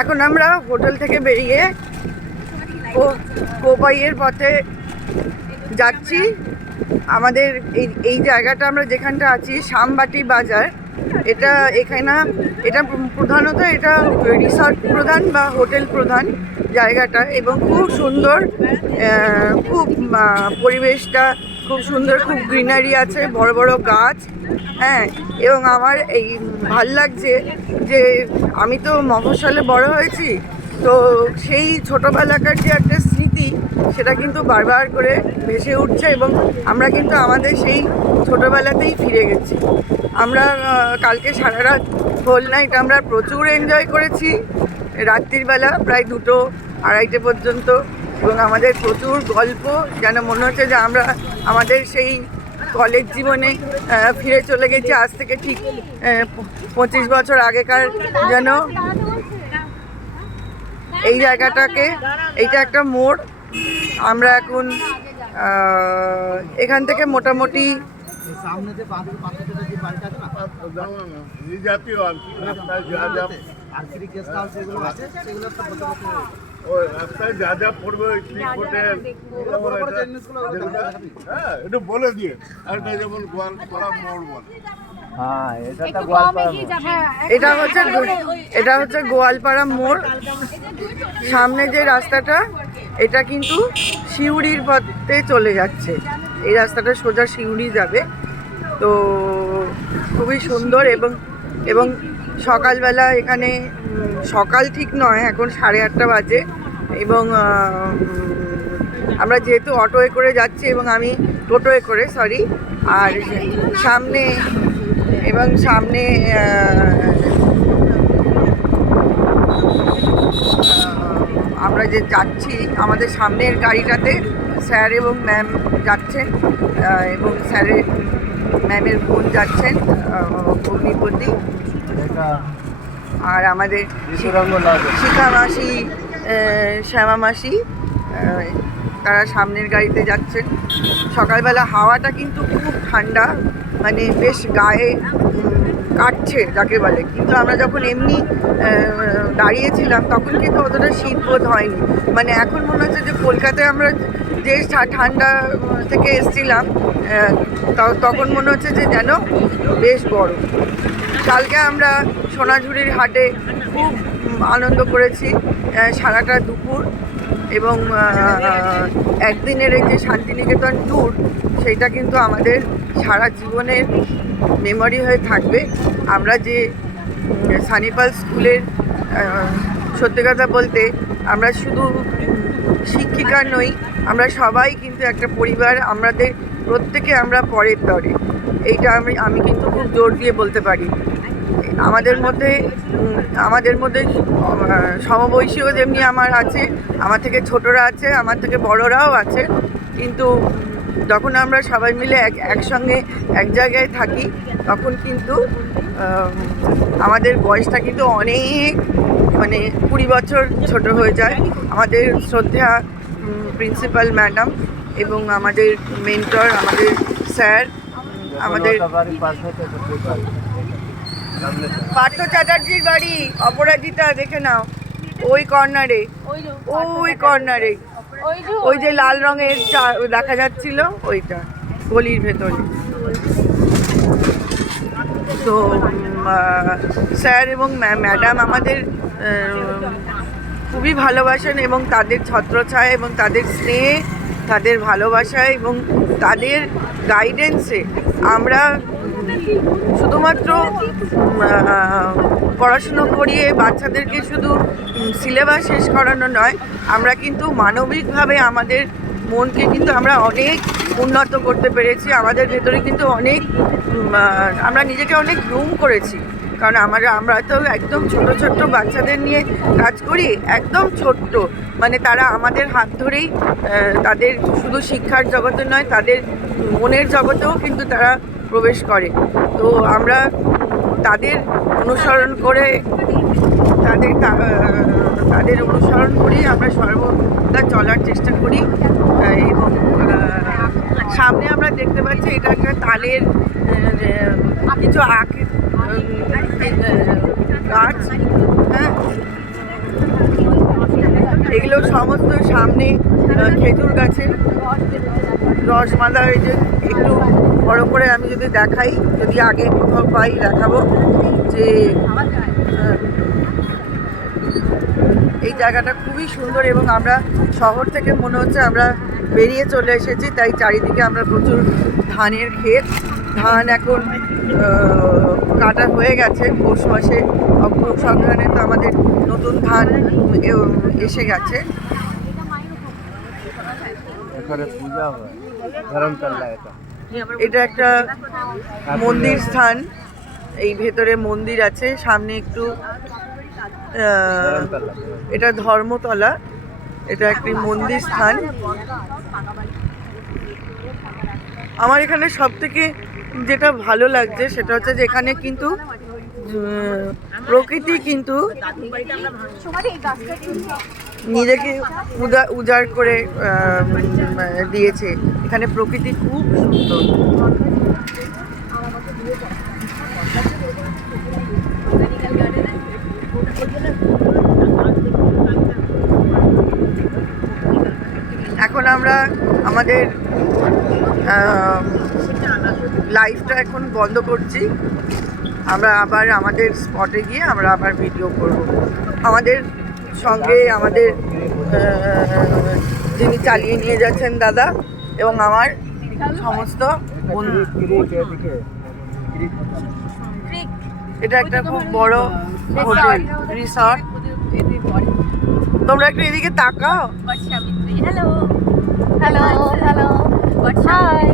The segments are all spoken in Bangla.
এখন আমরা হোটেল থেকে বেরিয়ে কোপাইয়ের পথে যাচ্ছি। আমাদের এই জায়গাটা আমরা যেখানটা আছি শ্যামবাটি বাজার, এটা প্রধানত এটা রিসর্ট প্রধান বা হোটেল প্রধান জায়গাটা, এবং খুব সুন্দর, খুব পরিবেশটা খুব সুন্দর, খুব গ্রিনারি আছে, বড় বড় গাছ। হ্যাঁ, এবং আমার এই ভাল লাগছে যে আমি তো মফস্বলে বড় হয়েছি, তো সেই ছোটোবেলাকার যে একটা স্মৃতি সেটা কিন্তু বারবার করে ভেসে উঠছে, এবং আমরা কিন্তু আমাদের সেই ছোটোবেলাতেই ফিরে গেছি। আমরা কালকে সারা রাত হোল নাইট আমরা প্রচুর এনজয় করেছি, রাত্রির বেলা প্রায় 2-2:30 পর্যন্ত, এবং আমাদের প্রচুর গল্প, যেন মনে হচ্ছে যে আমরা আমাদের সেই কলেজ জীবনে ফিরে চলে গেছি। আজ থেকে ঠিক 25 বছর আগেকার যেন এই জায়গাটাকে, এইটা একটা মোড়। আমরা এখন এখান থেকে মোটামুটি বলে দিয়ে যেমন গোয়ালপাড়া মোড় বলে। এটা হচ্ছে গোয়ালপাড়া মোড়। সামনে যে রাস্তাটা, এটা কিন্তু সিউড়ির পথে চলে যাচ্ছে। এই রাস্তাটা সোজা সিউড়ি যাবে। তো খুবই সুন্দর, এবং সকালবেলা এখানে, সকাল ঠিক নয়, এখন 8:30 বাজে, এবং আমরা যেহেতু অটোয়ে করে যাচ্ছি এবং আমি টোটোয়ে করে, সরি, আর সামনে আমরা যে যাচ্ছি, আমাদের সামনের গাড়িটাতে স্যার এবং ম্যাম যাচ্ছেন, এবং ম্যামের বোন যাচ্ছেন অগ্নিপতি, আর আমাদের শিখা মাসি, শ্যামা মাসি, তারা সামনের গাড়িতে যাচ্ছেন। সকালবেলা হাওয়াটা কিন্তু খুব ঠান্ডা, মানে বেশ গায়ে কাটছে যাকে বলে, কিন্তু আমরা যখন এমনি দাঁড়িয়েছিলাম তখন কিন্তু অতটা শীত বোধ হয়নি। মানে এখন মনে হচ্ছে যে কলকাতায় আমরা যে ঠান্ডা থেকে এসেছিলাম, তখন মনে হচ্ছে যে যেন বেশ গরম। কালকে আমরা সোনাঝুরির হাটে খুব আনন্দ করেছি সারাটা দুপুর, এবং একদিনের এই যে শান্তিনিকেতন ট্যুর, সেইটা কিন্তু আমাদের সারা জীবনের মেমোরি হয়ে থাকবে। আমরা যে সানিপাল স্কুলের, সত্যি কথা বলতে আমরা শুধু শিক্ষিকা নই, আমরা সবাই কিন্তু একটা পরিবার, আমাদের প্রত্যেকে আমরা পরের তরে, এইটা আমি কিন্তু খুব জোর দিয়ে বলতে পারি। আমাদের মধ্যে সমবয়সীও যেমনি আমার আছে, আমার থেকে ছোটরা আছে, আমার থেকে বড়রাও আছে, কিন্তু যখন আমরা সবাই মিলে একসঙ্গে এক জায়গায় থাকি, তখন কিন্তু আমাদের বয়সটা কিন্তু অনেক, মানে 20 বছর ছোট হয়ে যায়। আমাদের শ্রদ্ধা প্রিন্সিপাল ম্যাডাম এবং আমাদের মেন্টর, আমাদের স্যার, আমাদের পার্থ চ্যাটার্জির বাড়ি, অপরাজিতা, দেখে নাও ওই কর্নারে, ওই যে লাল রঙের দেখা যাচ্ছিল, ওইটা গলির ভেতরে। তো স্যার এবং ম্যাডাম আমাদের খুবই ভালোবাসেন, এবং তাদের ছত্রছায়া এবং তাদের স্নেহে, তাদের ভালোবাসায় এবং তাদের গাইডেন্সে আমরা শুধুমাত্র পড়াশুনো করিয়ে বাচ্চাদেরকে শুধু সিলেবাস শেষ করানো নয়, আমরা কিন্তু মানবিকভাবে আমাদের মনকে কিন্তু আমরা অনেক উন্নত করতে পেরেছি। আমাদের ভেতরে কিন্তু অনেক, আমরা নিজেকে অনেক গ্রুম করেছি, কারণ আমরা তো একদম ছোট বাচ্চাদের নিয়ে কাজ করি, একদম ছোট্ট, মানে তারা আমাদের হাত ধরেই তাদের শুধু শিক্ষার জগতে নয়, তাদের মনের জগতেও কিন্তু তারা প্রবেশ করে। তো আমরা তাদের অনুসরণ করে আমরা সর্বদা চলার চেষ্টা করি। এবং সামনে আমরা দেখতে পাচ্ছি এটা একটা তালের কিছু গাছ, হ্যাঁ, সামনে খেজুর গাছে রসমালা, এই যে একটু বড় করে আমি যদি দেখাই, যদি আগে কোথাও পাই দেখাবো, যে এই জায়গাটা খুবই সুন্দর এবং আমরা শহর থেকে মনে হচ্ছে আমরা বেরিয়ে চলে এসেছি। তাই চারিদিকে আমরা প্রচুর ধানের ক্ষেত, ধান এখন কাটা হয়ে গেছে। পৌষ মাসে অগ্রহ সংক্রান্তে তো আমাদের নতুন ধান এসে গেছে। এখানে পূজা হয়, ধর্মতলা এটা একটা মন্দির স্থান, এই ভেতরে মন্দির আছে, সামনে একটু এটা ধর্মতলা, এটা একটি মন্দির স্থান। আমার এখানে সব থেকে যেটা ভালো লাগছে সেটা হচ্ছে যে এখানে কিন্তু প্রকৃতি কিন্তু নিজেকে উজাড় করে দিয়েছে। এখানে প্রকৃতি খুব সুন্দর। এখন আমরা আমাদের লাইভটা এখন বন্ধ করছি। আমরা আবার আমাদের স্পটে গিয়ে আমরা আবার ভিডিও করব। আমাদের সঙ্গে আমাদের যিনি চালিয়ে নিয়ে যাচ্ছেন দাদা এবং আমার সমস্ত বন্ধু। এটা একটা খুব বড় হোটেল রিসর্ট। তোমরা একটু এদিকে তাকাও। Hello. Hello. Hello. Hi.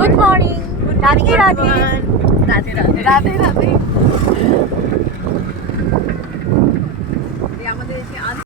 Good morning. Radhe Radhe. Radhe Radhe. Radhe Radhe.